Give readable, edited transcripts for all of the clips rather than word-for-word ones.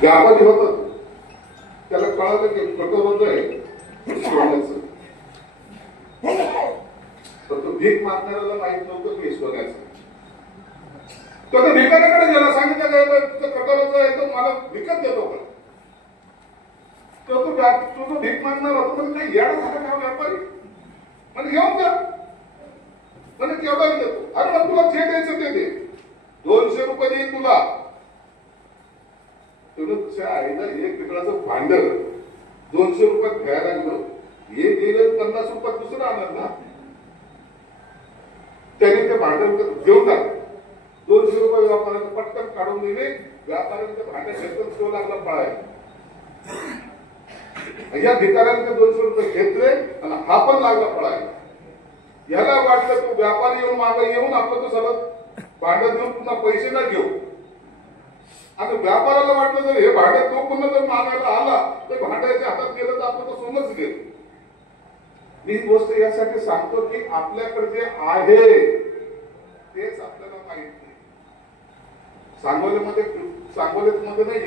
व्यापारी होत त्याला कळालं की कठोर होतोय सोन्याचं, पण तो भीक मागणाऱ्याला माहित नव्हतं की सोन्याचं. तो तर भिकाऱ्याकडे गेला, सांगितलं कठोराचं आहे तर मला विकत देतो का? तो जो भीक मागणार होता म्हणजे काही येडा झाला का व्यापारी? म्हणजे घेऊन जा म्हणजे केवढा देतो. अरे मग तुला जे द्यायचं ते दे, 200 रुपये देईल तुला. तुझ्या आईला एक पितळाचं भांड 200 रुपयात घ्यायला लागलं, हे गेलं 50 रुपयात दुसरं आणत ना. त्याने ते भांड घेऊन जा, 200 रुपये व्यापाऱ्याचं पटकन काढून दिले. व्यापाऱ्यांच्या भांड्या घेतलं, तो लागला पळायला. या भिकाऱ्यांचे 200 रुपये घेतले आणि हा पण लागला पळायला. याला वाटलं तो व्यापारी येऊन मागे येऊन आपलं तो सगळं भांडं देऊन पुन्हा पैसे न घेऊ. आता व्यापाऱ्याला वाटलं जर हे भांडं तो पुन्हा जर मागायला आला तर भांड्याच्या हातात गेलं तर आपलं तो सोनच गेलं. मी ही गोष्ट यासाठी सांगतो की आपल्याकडे जे आहे तेच आपल्याला माहित नाही. सांगोलेमध्ये नाही,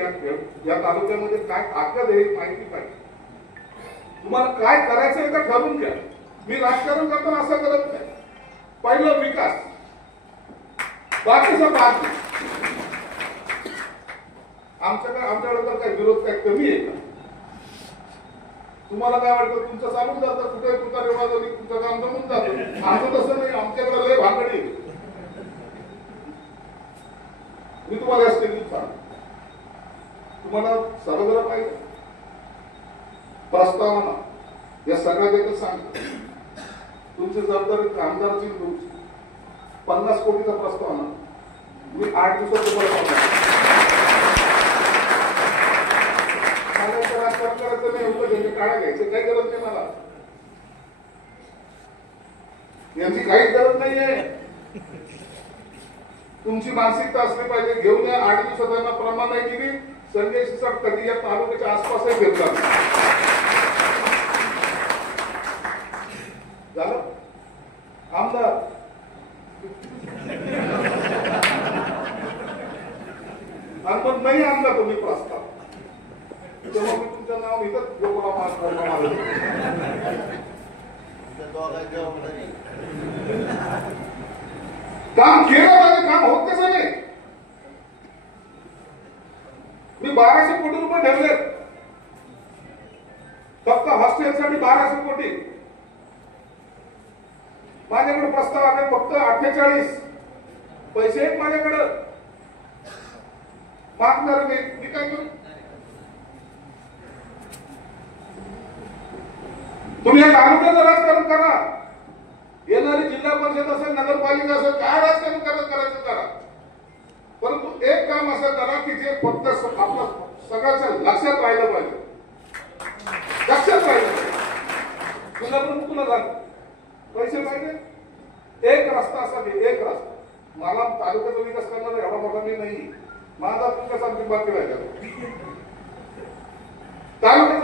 या तालुक्यामध्ये काय ताकद आहे माहिती पाहिजे. तुम्हाला काय करायचं आहे का ठरवून घ्या. मी राजकारण करताना असं करत नाही. पहिलं विकास, बाकीचा बाकी. आमच्याकडे तर काही विरोध काय कमी आहे का? तुम्हाला काय वाटतं तुमचं चालून जातं, कुठे तुमचा रेवाज आणि तुमचं काम जमून जातं. आमचं तसं नाही, आमच्याकडे लय भांगडी. मी तुम्हाला या स्टेजवर सांगतो, तुम्हाला सर्वजण पाहिजे प्रस्तावना या सगळ्या देखील सांगतो. तुमची जबाबदारी आमदारची 50 कोटीचा प्रस्तावना मी 8 दिवसात तुम्हाला राजकारण करायचं नाही होतं. त्यांनी काढा घ्यायचं काही गरज नाही. मला यांची काहीच गरज नाहीये. तुमची मानसिकता असली पाहिजे. घेऊन या 8 दिवसात त्यांना प्रमाण आहे की संजय शिरसाट कधी या तालुक्याच्या आसपासही फिरतात. झालं आमदार आणि मग नाही आणला तुम्ही प्रस्ताव तेव्हा मी तुमचं नाव इथं काम केलं पाहिजे. काम होत कसं नाही. मी 1200 कोटी रुपये ठेवले फक्त हॉस्टेलसाठी. 1200 कोटी माझ्याकडे प्रस्ताव आहे फक्त 48 पैसे आहेत माझ्याकडे. मागणार नाही मी काय करू. तुम्ही या तालुक्याचं राजकारण करा. येणारी जिल्हा परिषद असेल, नगरपालिका असेल, काय राजकारण करायचं करा. परंतु एक काम असं करा की जे फक्त आपलं सगळ्याच्या लक्षात राहिलं पाहिजे. लक्षात राहिलं तुला पण तुला झालं पैसे पाहिजे. एक रस्ता असा घे, एक रस्ता. मला तालुक्याचा विकास करणार एवढा मोठा मी नाही. माझा विकास आमची बाकी राहिला. तालुक्याचा